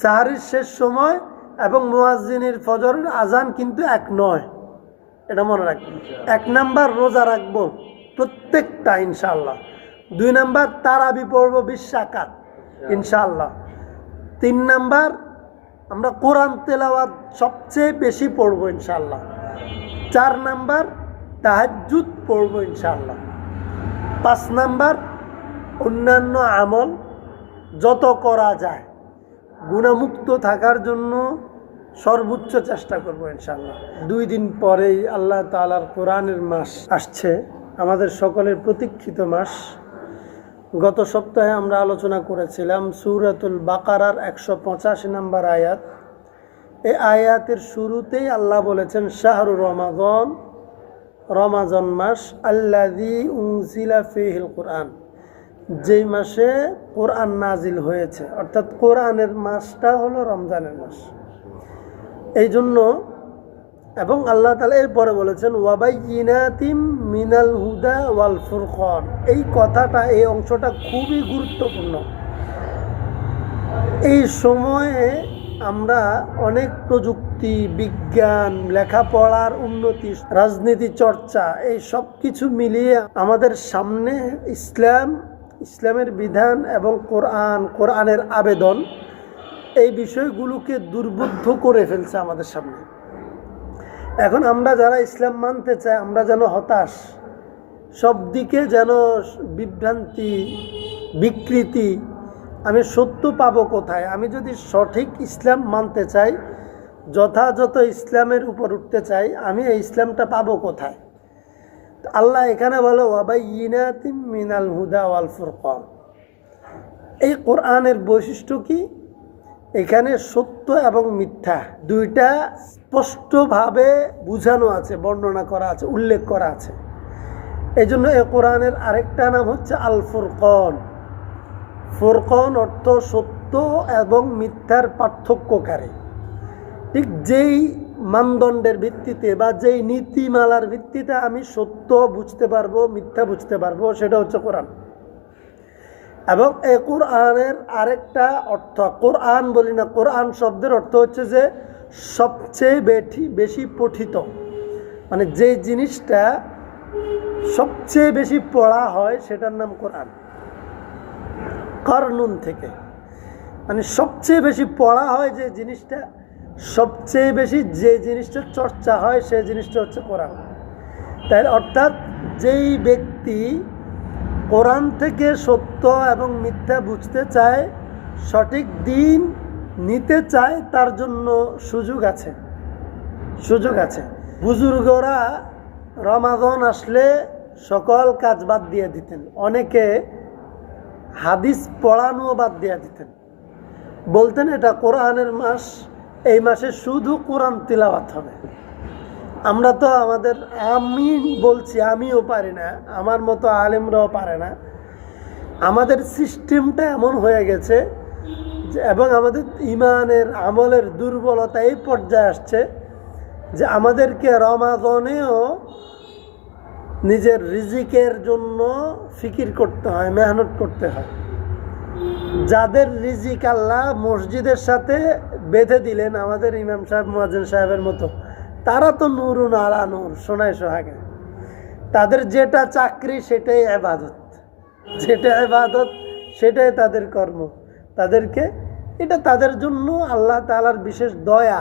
সাহারির শেষ সময় এবং মুয়াজ্জিনের ফজরের আজান কিন্তু এক নয়, এটা মনে রাখবেন। 1 নাম্বার রোজা রাখবো প্রত্যেকটা ইনশাআল্লাহ। 2 নাম্বার তারাবি পড়বো 20 রাকাত ইনশাআল্লাহ। 3 নাম্বার আমরা কোরআন তেলাওয়াত সবচেয়ে বেশি পড়বো ইনশাআল্লাহ। 4 নাম্বার তাহাজ্জুদ পড়বো ইনশাআল্লাহ। 5 নাম্বার অন্যান্য আমল যত করা যায় গুণামুক্ত থাকার জন্য সর্বোচ্চ চেষ্টা করবো ইনশাআল্লাহ। 2 দিন পরেই আল্লাহ তাআলার কোরআনের মাস আসছে, আমাদের সকলের প্রতীক্ষিত মাস। গত সপ্তাহে আমরা আলোচনা করেছিলাম সূরাতুল বাকারার 185 নম্বর আয়াত। এই আয়াতের শুরুতেই আল্লাহ বলেছেন শাহরু রমাদান, রমাজান মাস, আল্লাযী উনজিলা ফীহিল কোরআন, যেই মাসে কোরআন নাজিল হয়েছে, অর্থাৎ কোরআনের মাসটা হলো রমজানের মাস। এই জন্য এবং আল্লাহ তাআলা এরপরে বলেছেন ওয়াবাইয়িনাতিম মিনাল হুদা ওয়াল ফুরকান। এই কথাটা, এই অংশটা খুবই গুরুত্বপূর্ণ। এই সময়ে আমরা অনেক প্রযুক্তি, বিজ্ঞান, লেখাপড়ার উন্নতি, রাজনীতি চর্চা, এই সব কিছু মিলিয়ে আমাদের সামনে ইসলামের বিধান এবং কোরআনের আবেদন, এই বিষয়গুলোকে দুর্বোধ্য করে ফেলছে আমাদের সামনে। এখন আমরা যারা ইসলাম মানতে চাই, আমরা যেন হতাশ, সব দিকে যেন বিভ্রান্তি, বিকৃতি। আমি সত্য পাবো কোথায়? আমি যদি সঠিক ইসলাম মানতে চাই, যথাযথ ইসলামের উপর উঠতে চাই, আমি এই ইসলামটা পাবো কোথায়? আল্লাহ এখানে বলো ওয়াবাইয়িনাতিম মিনাল হুদা ওয়াল ফুরকান। এই কোরআনের বৈশিষ্ট্য কি? এখানে সত্য এবং মিথ্যা দুইটা স্পষ্টভাবে বুঝানো আছে, বর্ণনা করা আছে, উল্লেখ করা আছে। এই জন্য এই কোরআনের আরেকটা নাম হচ্ছে আল ফুরকান। ফুরকান অর্থ সত্য এবং মিথ্যার পার্থক্যকারী। ঠিক যেই মানদণ্ডের ভিত্তিতে বা যেই নীতিমালার ভিত্তিতে আমি সত্য বুঝতে পারবো, মিথ্যা বুঝতে পারবো, সেটা হচ্ছে কোরআন। এবং এই কোরআনের আরেকটা অর্থ, কোরআন বলি না, কোরআন শব্দের অর্থ হচ্ছে যে সবচেয়ে বেশি পঠিত, মানে যে জিনিসটা সবচেয়ে বেশি পড়া হয় সেটার নাম কোরআন। কারনুন থেকে, মানে সবচেয়ে বেশি পড়া হয় যে জিনিসটা, সবচেয়ে বেশি যে জিনিসটা চর্চা হয় সেই জিনিসটা হচ্ছে কোরআন। তাই অর্থাৎ যেই ব্যক্তি কোরআন থেকে সত্য এবং মিথ্যা বুঝতে চায়, সঠিক দিন নিতে চায়, তার জন্য সুযোগ আছে। বুজুর্গরা রমাদান আসলে সকল কাজ বাদ দিয়ে দিতেন, অনেকে হাদিস পড়ানো বাদ দিয়ে দিতেন, বলতেন এটা কোরআনের মাস, এই মাসে শুধু কোরআন তিলাওয়াত হবে। আমরা তো আমি বলছি, আমিও পারি না, আমার মতো আলেমরাও পারে না। আমাদের সিস্টেমটা এমন হয়ে গেছে এবং আমাদের ইমানের আমলের দুর্বলতা এই পর্যায়ে আসছে যে আমাদেরকে রমাদানেও নিজের রিজিকের জন্য ফিকির করতে হয়, মেহনত করতে হয়। যাদের রিজিক আল্লাহ মসজিদের সাথে বেঁধে দিলেন, আমাদের ইমাম সাহেব, মুয়াজ্জিন সাহেবের মতো, তারা তো নূরুন আলা নূর, সোনায় সোহাগে। তাদের যেটা চাকরি সেটাই ইবাদত, সেটাই তাদের কর্ম। এটা তাদের জন্য আল্লাহ তাআলার বিশেষ দয়া।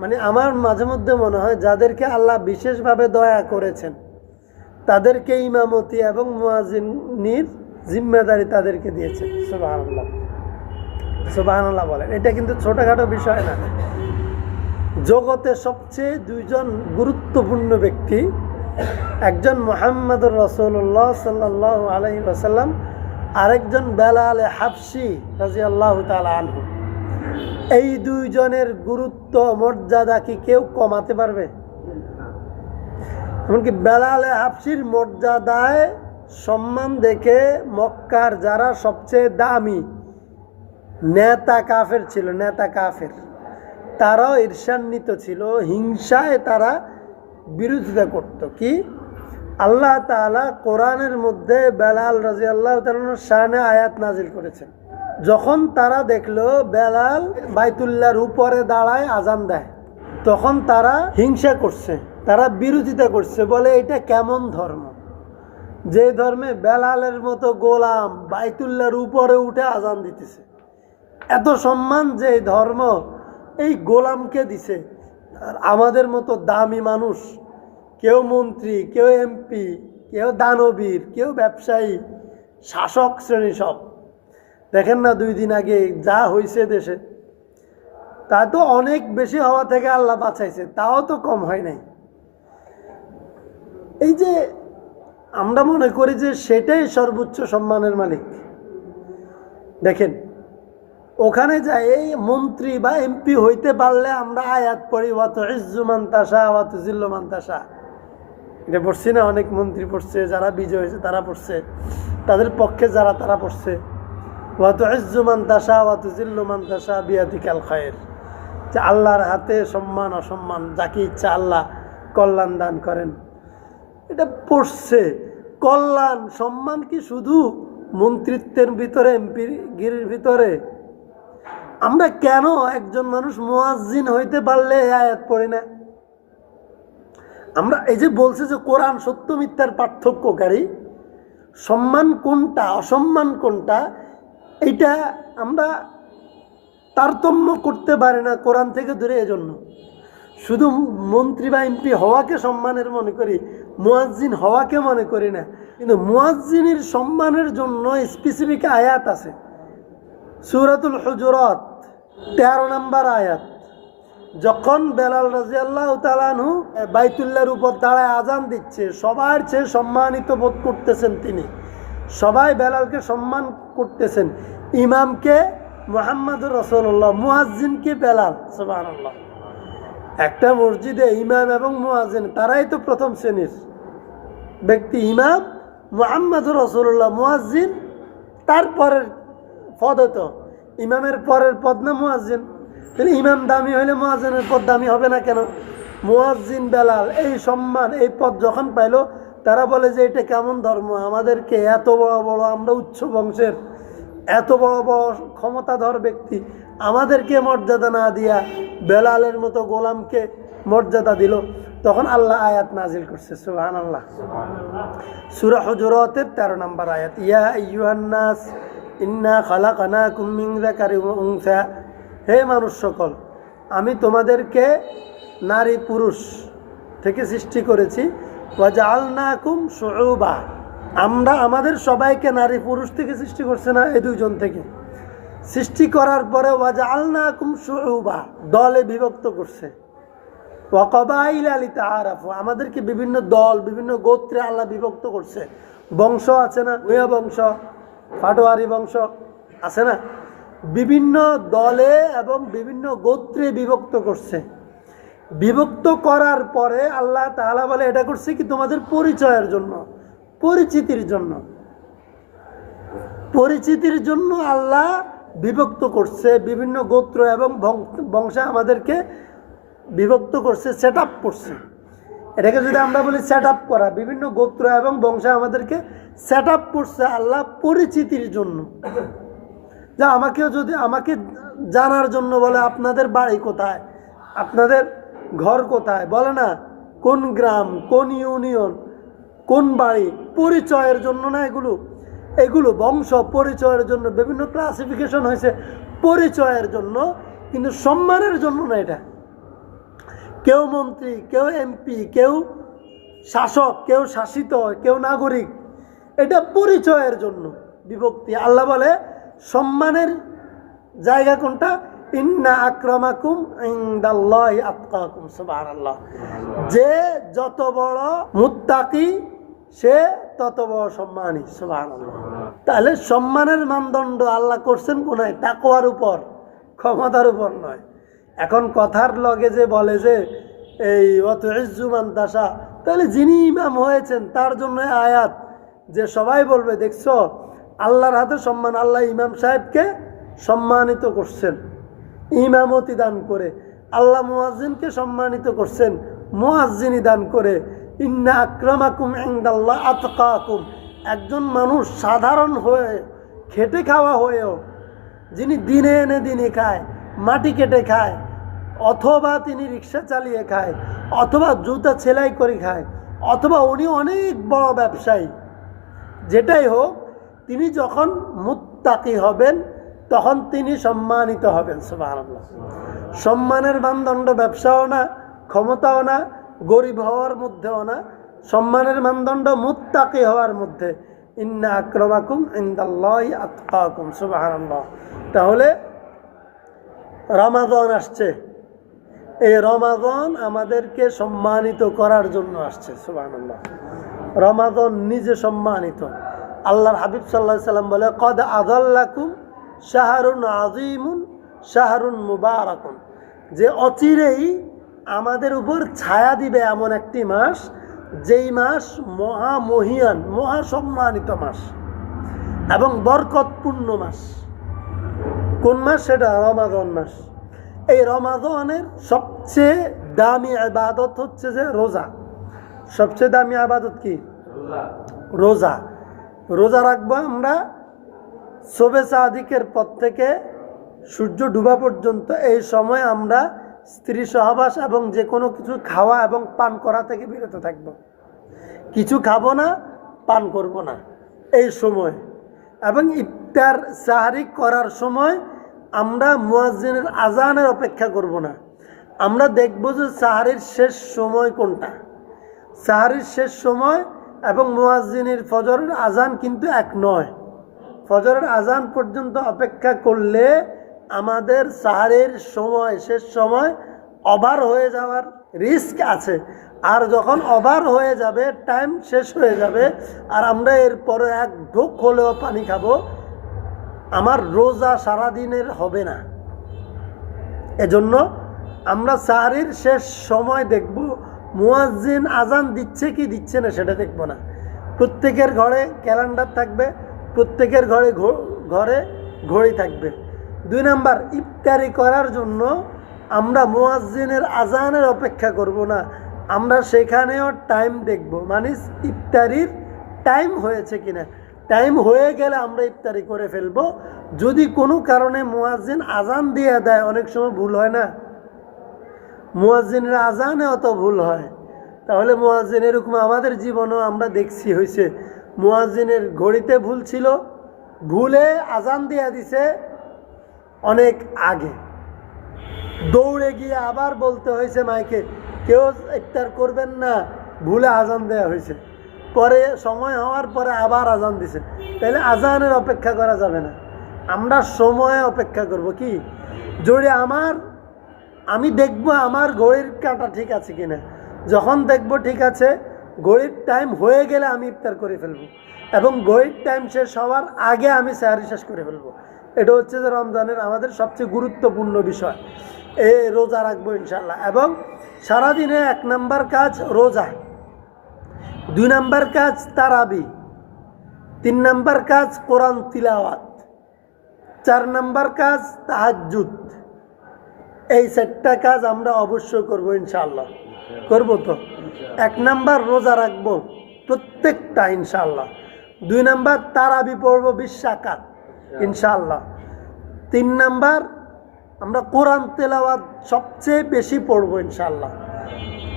মানে আমার মাঝে মধ্যে মনে হয় যাদেরকে আল্লাহ বিশেষভাবে দয়া করেছেন তাদেরকে ইমামতি এবং মুয়াজ্জিনের জিম্মেদারি তাদেরকে দিয়েছে। সুবহানাল্লাহ বলেন। এটা কিন্তু ছোটখাটো বিষয় না। জগতে সবচেয়ে 2 জন গুরুত্বপূর্ণ ব্যক্তি, একজন মুহাম্মদুর রাসূলুল্লাহ সাল্লাল্লাহু আলাইহি ওয়াসাল্লাম, আরেকজন বেলাল হাবশি রাদিয়াল্লাহু তাআলা আনহু। এই 2 জনের গুরুত্ব, মর্যাদা কি কেউ কমাতে পারবে? এমনকি বেলাল হাবশির মর্যাদায় সম্মান দেখে মক্কার যারা সবচেয়ে দামি নেতা কাফের ছিল, তারাও ঈর্ষান্বিত ছিল, হিংসায় তারা বিরোধিতা করত। কি? আল্লাহ তাআলা কোরআনের মধ্যে বেলাল রাদিয়াল্লাহু তাআলার শানে আয়াত নাজিল করেছেন। যখন তারা দেখলো বেলাল বাইতুল্লাহর উপরে দাঁড়ায় আজান দেয়, তখন তারা হিংসা করছে, তারা বিরোধিতা করছে, বলে এটা কেমন ধর্ম, যে ধর্মে বেলালের মতো গোলাম বাইতুল্লাহর উপরে উঠে আজান দিতেছে। এত সম্মান যে ধর্ম এই গোলামকে দিছে। আর আমাদের মতো দামি মানুষ, কেউ মন্ত্রী, কেউ এমপি, কেউ দানবীর, কেউ ব্যবসায়ী, শাসক শ্রেণী, সব দেখেন না 2 দিন আগে যা হয়েছে দেশে, তা তো অনেক বেশি হওয়া থেকে আল্লাহ বাঁচাইছে, তাও তো কম হয় নাই। এই যে আমরা মনে করি যে সেটাই সর্বোচ্চ সম্মানের মালিক। দেখেন ওখানে যায় এই মন্ত্রী বা এমপি হইতে পারলে আমরা আয়াত পড়ি, ওয়া তুইজ্জু মান তাশা ওয়া তুযিল্লু মান তাশা। এটা পড়ছি না, অনেক মন্ত্রী পড়ছে, যারা বিজয় হয়েছে তারা পড়ছে, তাদের পক্ষে যারা তারা পড়ছে, ওয়া তুইজ্জু মান তাশা ওয়া তুযিল্লু মান তাশা বিয়াদিকাল খায়র, যে আল্লাহর হাতে সম্মান অসম্মান, যাকে ইচ্ছা আল্লাহ কল্যাণ দান করেন। এটা পড়ছে। কল্যাণ সম্মান কি শুধু মন্ত্রিত্বের ভিতরে, এমপির গিরির ভিতরে? আমরা কেন একজন মানুষ মুয়াজ্জিন হইতে পারলে এই আয়াত পড়ি না? আমরা এই যে বলছে যে কোরআন সত্য মিথ্যার পার্থক্যকারী, সম্মান কোনটা অসম্মান কোনটা, এইটা আমরা তারতম্য করতে পারি না কোরআন থেকে দূরে। এজন্য শুধু মন্ত্রী বা এমপি হওয়াকে সম্মানের মনে করি, মুয়াজ্জিন হওয়াকে মনে করি না। কিন্তু মুয়াজ্জিনের সম্মানের জন্য স্পেসিফিক আয়াত আছে। সূরাতুল হুজুরাত 13 নম্বর আয়াত, যখন বেলাল রাদিয়াল্লাহু তাআলা আনহু বাইতুল্লাহর উপর দাঁড়ায় আজান দিচ্ছে, সবার চেয়ে সম্মানিত বোধ করতেছেন তিনি, সবাই বেলালকে সম্মান করতেছেন। ইমামকে মুহাম্মদুর রাসূলুল্লাহ, মুয়াজ্জিনকে বেলাল। সুবহানাল্লাহ। একটা মসজিদে ইমাম এবং মুয়াজ্জিন তারাই তো প্রথম শ্রেণীর ব্যক্তি। ইমাম মুহাম্মদুর রাসূলুল্লাহ, মুয়াজ্জিন তারপরের পদ, তো ইমামের পরের পদ না মুয়াজ্জিন? তাহলে ইমাম দামি হইলে মুয়াজ্জিনের পদ দামি হবে না কেন? মুয়াজ্জিন বেলাল এই সম্মান, এই পদ যখন পাইলো, তারা বলে যে এটা কেমন ধর্ম, আমাদেরকে এত বড় বড়, আমরা উচ্চ বংশের, এত বড় বড় ক্ষমতাধর ব্যক্তি, আমাদেরকে মর্যাদা না দিয়া বেলালের মতো গোলামকে মর্যাদা দিল। তখন আল্লাহ আয়াত নাজিল করছে, সুবহানাল্লাহ। সূরা হুজুরাতের 13 নম্বর আয়াত, ইয়া আইয়ুহান নাস ইন্না খালাকনাকুম মিন যাকারিন ওয়া উনসা, হে মানুষ সকল, আমি তোমাদেরকে নারী পুরুষ থেকে সৃষ্টি করেছি। ওয়া জাআলনাকুম শুউবা, আমরা আমাদের সবাইকে নারী পুরুষ থেকে সৃষ্টি করছে না, এই দুইজন থেকে সৃষ্টি করার পরে ওয়া জাআলনাকুম শুউবা, দলে বিভক্ত করছে। ওয়া কবাইলা লিতাআরাফু, আমাদেরকে বিভিন্ন দল, বিভিন্ন গোত্রে আল্লাহ বিভক্ত করছে। বংশ আছে না, ভূঁইয়া বংশ, পাটোয়ারি বংশ আছে না, বিভিন্ন দলে এবং বিভিন্ন গোত্রে বিভক্ত করছে। বিভক্ত করার পরে আল্লাহ তাআলা বলে এটা করছে কি তোমাদের পরিচয়ের জন্য, পরিচিতির জন্য। পরিচিতির জন্য আল্লাহ বিভক্ত করছে, বিভিন্ন গোত্র এবং বংশে আমাদেরকে বিভক্ত করছে, সেট আপ করছে। এটাকে যদি আমরা বলি সেট আপ করা, বিভিন্ন গোত্র এবং বংশে আমাদেরকে সেট আপ করছে আল্লাহ পরিচিতির জন্য। যা আমাকেও যদি আমাকে জানার জন্য বলে আপনাদের বাড়ি কোথায়, আপনাদের ঘর কোথায়, বলে না কোন গ্রাম, কোন ইউনিয়ন, কোন বাড়ি, পরিচয়ের জন্য না এগুলো। এগুলো বংশ পরিচয়ের জন্য, বিভিন্ন ক্লাসিফিকেশন হয়েছে পরিচয়ের জন্য, কিন্তু সম্মানের জন্য না। এটা কেউ মন্ত্রী, কেউ এমপি, কেউ শাসক, কেউ শাসিত, কেউ নাগরিক, এটা পরিচয়ের জন্য বিভক্তি। আল্লাহ বলে সম্মানের জায়গা কোনটা, ইন্না আক্রামাকুম ইনদাল্লাহি আতকাকুম। সুবহানাল্লাহ। যে যত বড় মুত্তাকি সে তত বড় সম্মানী। সুবহানাল্লাহ। তাহলে সম্মানের মানদণ্ড আল্লাহ করছেন কোনায়, তাকওয়ার উপর, ক্ষমতার উপর নয়। এখন কথার লগে যে বলে যে এই ওয়া তুইজ্জু মান তাশা, তাহলে যিনি ইমাম হয়েছেন তার জন্য আয়াত, যে সবাই বলবে দেখছো আল্লাহর হাতে সম্মান, আল্লাহ ইমাম সাহেবকে সম্মানিত করছেন ইমামতি দান করে, আল্লাহ মুয়াজ্জিনকে সম্মানিত করছেন মুয়াজ্জিনি দান করে। ইন্না আক্রামাকুম ইনদাল্লাহি আতকাকুম, একজন মানুষ সাধারণ হয়ে খেটে খাওয়া হয়েও যিনি দিনে এনে দিনে খায়, মাটি কেটে খায়, অথবা তিনি রিক্সা চালিয়ে খায়, অথবা জুতা সেলাই করে খায়, অথবা উনি অনেক বড় ব্যবসায়ী, যেটাই হোক, তিনি যখন মুত্তাকি হবেন তখন তিনি সম্মানিত হবেন। সুবহানাল্লাহ। সম্মানের মানদণ্ড ব্যবসাও না, ক্ষমতাও না, গরিব হওয়ার মধ্যেও না, সম্মানের মানদণ্ড মুত্তাকি হওয়ার মধ্যে। ইন্না আক্রামাকুম ইনদাল্লাহি আতকাকুম। সুবহানাল্লাহ। তাহলে রমাদান আসছে, এই রমাদান আমাদেরকে সম্মানিত করার জন্য আসছে। সুবহানাল্লাহ। রমাদান নিজে সম্মানিত। আল্লাহর হাবিব সাল্লাল্লাহু আলাইহি সাল্লাম বলে, কদ আযাল্লাকুম শাহরুন আযীমুন শাহরুন মুবারাকুন, যে অচিরেই আমাদের উপর ছায়া দিবে এমন একটি মাস, যেই মাস মহামহিয়ান, মহাসম্মানিত মাস এবং বরকতপূর্ণ মাস। কোন মাস সেটা? রমাদান মাস। এই রমাদানের সবচেয়ে দামি ইবাদত হচ্ছে যে রোজা। সবচেয়ে দামি ইবাদত কি? রোজা। রোজা রাখবো আমরা শবে সাদিকের পর থেকে সূর্য ডুবা পর্যন্ত। এই সময় আমরা স্ত্রী সহবাস এবং যে কোনো কিছু খাওয়া এবং পান করা থেকে বিরত থাকব। কিছু খাবো না, পান করব না এই সময়। এবং ইফতার সাহারি করার সময় আমরা মুয়াজ্জিনের আজানের অপেক্ষা করব না। আমরা দেখব যে সাহারির শেষ সময় কোনটা। সাহারির শেষ সময় এবং মুয়াজ্জিনের ফজরের আজান কিন্তু এক নয়। ফজরের আজান পর্যন্ত অপেক্ষা করলে আমাদের সাহারির সময়, শেষ সময় ওভার হয়ে যাওয়ার রিস্ক আছে। আর যখন ওভার হয়ে যাবে, টাইম শেষ হয়ে যাবে, আর আমরা এরপরে এক ঢোক হলেও পানি খাবো, আমার রোজা সারাদিনের হবে না। এজন্য আমরা সাহারির শেষ সময় দেখব, মুয়াজ্জিন আজান দিচ্ছে কি দিচ্ছে না সেটা দেখব না। প্রত্যেকের ঘরে ক্যালেন্ডার থাকবে, প্রত্যেকের ঘরে ঘড়ি থাকবে। 2 নাম্বার, ইফতারি করার জন্য আমরা মুয়াজ্জিনের আজানের অপেক্ষা করব না, আমরা সেখানেও টাইম দেখব, মানে ইফতারির টাইম হয়েছে কিনা। টাইম হয়ে গেলে আমরা ইফতারি করে ফেলবো। যদি কোনো কারণে মুয়াজ্জিন আজান দিয়ে দেয়, অনেক সময় ভুল হয় না, মুয়াজ্জিনের আজানে অত ভুল হয়, তাহলে মুয়াজ্জিন, এরকম আমাদের জীবনেও আমরা দেখছি হয়েছে, মুয়াজ্জিনের ঘড়িতে ভুল ছিল, ভুলে আজান দিয়ে দিছে অনেক আগে, দৌড়ে গিয়ে আবার বলতে হয়েছে মাইকে, কেউ ইফতার করবেন না, ভুলে আজান দেওয়া হয়েছে, পরে সময় হওয়ার পরে আবার আজান দিছে। তাহলে আজানের অপেক্ষা করা যাবে না, আমরা সময়ে অপেক্ষা করব। কি যদি আমি দেখব আমার ঘড়ির কাঁটা ঠিক আছে কিনা, যখন দেখব ঠিক আছে, ঘড়ির টাইম হয়ে গেলে আমি ইফতার করে ফেলবো, এবং ঘড়ির টাইম শেষ হওয়ার আগে আমি সাহরি শেষ করে ফেলবো। এটা হচ্ছে যে রমজানের আমাদের সবচেয়ে গুরুত্বপূর্ণ বিষয়। এই রোজা রাখবো ইনশাল্লাহ। এবং সারাদিনে 1 নাম্বার কাজ রোজা, 2 নাম্বার কাজ তারাবি, 3 নাম্বার কাজ কোরআন তিলাওয়াত, 4 নাম্বার কাজ তাহাজ্জুদ। এই 4টা কাজ আমরা অবশ্যই করবো ইনশাআল্লাহ। করবো তো? 1 নাম্বার রোজা রাখবো প্রত্যেকটা ইনশাআল্লাহ। 2 নাম্বার তারাবি পড়বো 20 রাকাত ইনশাআল্লাহ। 3 নাম্বার আমরা কোরআন তেলাওয়াত সবচেয়ে বেশি পড়বো ইনশাআল্লাহ।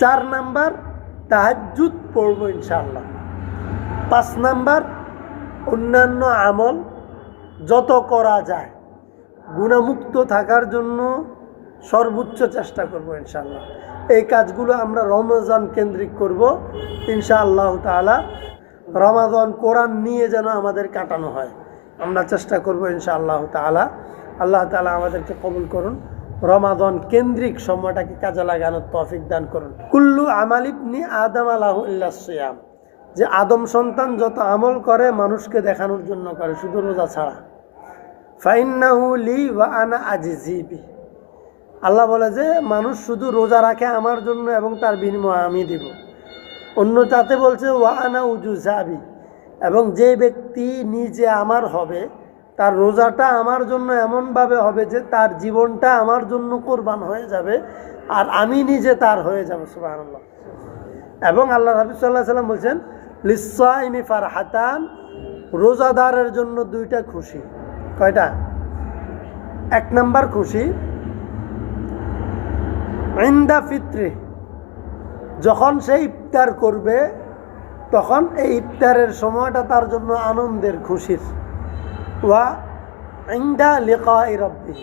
4 নাম্বার তাহাজ্জুদ পড়বো ইনশাআল্লাহ। 5 নাম্বার অন্যান্য আমল যত করা যায়, গুণামুক্ত থাকার জন্য সর্বোচ্চ চেষ্টা করব ইনশাআল্লাহ। এই কাজগুলো আমরা রমজান কেন্দ্রিক করব ইনশাআল্লাহ তাআলা। রমাদান কোরআন নিয়ে যেন আমাদের কাটানো হয়, আমরা চেষ্টা করব ইনশাআল্লাহ তাআলা। আল্লাহ তাআলা আমাদেরকে কবুল করুন, রমাদান কেন্দ্রিক সময়টাকে কাজে লাগানোর তৌফিক দান করুন। কুল্লু আমাল ইবনি আদম লাহু ইল্লা সিয়াম, যে আদম সন্তান যত আমল করে মানুষকে দেখানোর জন্য করে, শুধু রোজা ছাড়া। ফাইন্নাহু লি ওয়া আনা আজজি বি, আল্লাহ বলে যে মানুষ শুধু রোজা রাখে আমার জন্য এবং তার বিনিময়ে আমি দিব। অন্য তাতে বলছে ওয়া আনা উজুজাবি, এবং যে ব্যক্তি নিজে আমার হবে, তার রোজাটা আমার জন্য এমনভাবে হবে যে তার জীবনটা আমার জন্য কোরবান হয়ে যাবে, আর আমি নিজে তার হয়ে যাব। সুবহানাল্লাহ। এবং আল্লাহ রাসূল সাল্লাল্লাহু আলাইহি ওয়াসাল্লাম বলছেন লিসসাইমি ফারহাতান, রোজাদারের জন্য 2টা খুশি। কয়টা? এক নাম্বার খুশি ইনদা ফিত্রি, যখন সে ইফতার করবে তখন এই ইফতারের সময়টা তার জন্য আনন্দের, খুশির। ওয়া ইনদা লিকাই রাব্বি,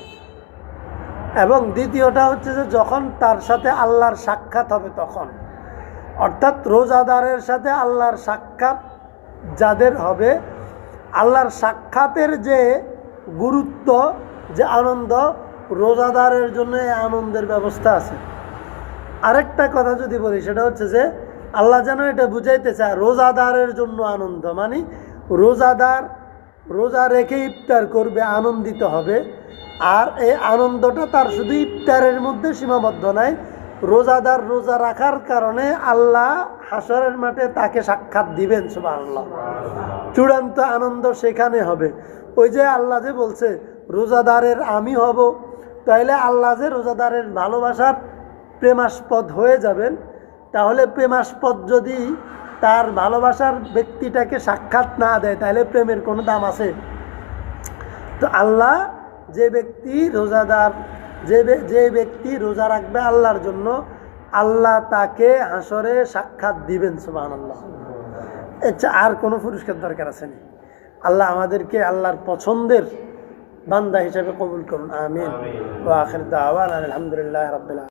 এবং দ্বিতীয়টা হচ্ছে যে যখন তার সাথে আল্লাহর সাক্ষাৎ হবে তখন, অর্থাৎ রোজাদারের সাথে আল্লাহর সাক্ষাৎ যাদের হবে, আল্লাহর সাক্ষাতের যে গুরুত্ব, যে আনন্দ, রোজাদারের জন্য এই আনন্দের ব্যবস্থা আছে। আরেকটা কথা যদি বলি সেটা হচ্ছে যে আল্লাহ যেন এটা বুঝাইতে চায় রোজাদারের জন্য আনন্দ, মানে রোজাদার রোজা রেখে ইফতার করবে, আনন্দিত হবে। আর এই আনন্দটা তার শুধু ইফতারের মধ্যে সীমাবদ্ধ নয়, রোজাদার রোজা রাখার কারণে আল্লাহ হাসরের মাঠে তাকে সাক্ষাৎ দিবেন, সুবহানাল্লাহ। চূড়ান্ত আনন্দ সেখানে হবে। ওই যে আল্লাহ যে বলছে রোজাদারের আমি হব, তাইলে আল্লাহ যে রোজাদারের ভালোবাসার প্রেমাস্পদ হয়ে যাবেন, তাহলে প্রেমাস্পদ যদি তার ভালোবাসার ব্যক্তিটাকে সাক্ষাৎ না দেয় তাহলে প্রেমের কোনো দাম আছে? তো আল্লাহ যে ব্যক্তি রোজাদার, যে ব্যক্তি রোজা রাখবে আল্লাহর জন্য, আল্লাহ তাকে হাসরে সাক্ষাৎ দিবেন, সুবহানাল্লাহ। আচ্ছা, আর কোনো পুরস্কার দরকার আছে না? আল্লাহ আমাদেরকে আল্লাহর পছন্দের বান্দা হিসেবে কবুল করুন, আমিন। ওয়া আখির দাওয়ানা আলহামদুলিল্লাহি রাব্বিল আলামিন।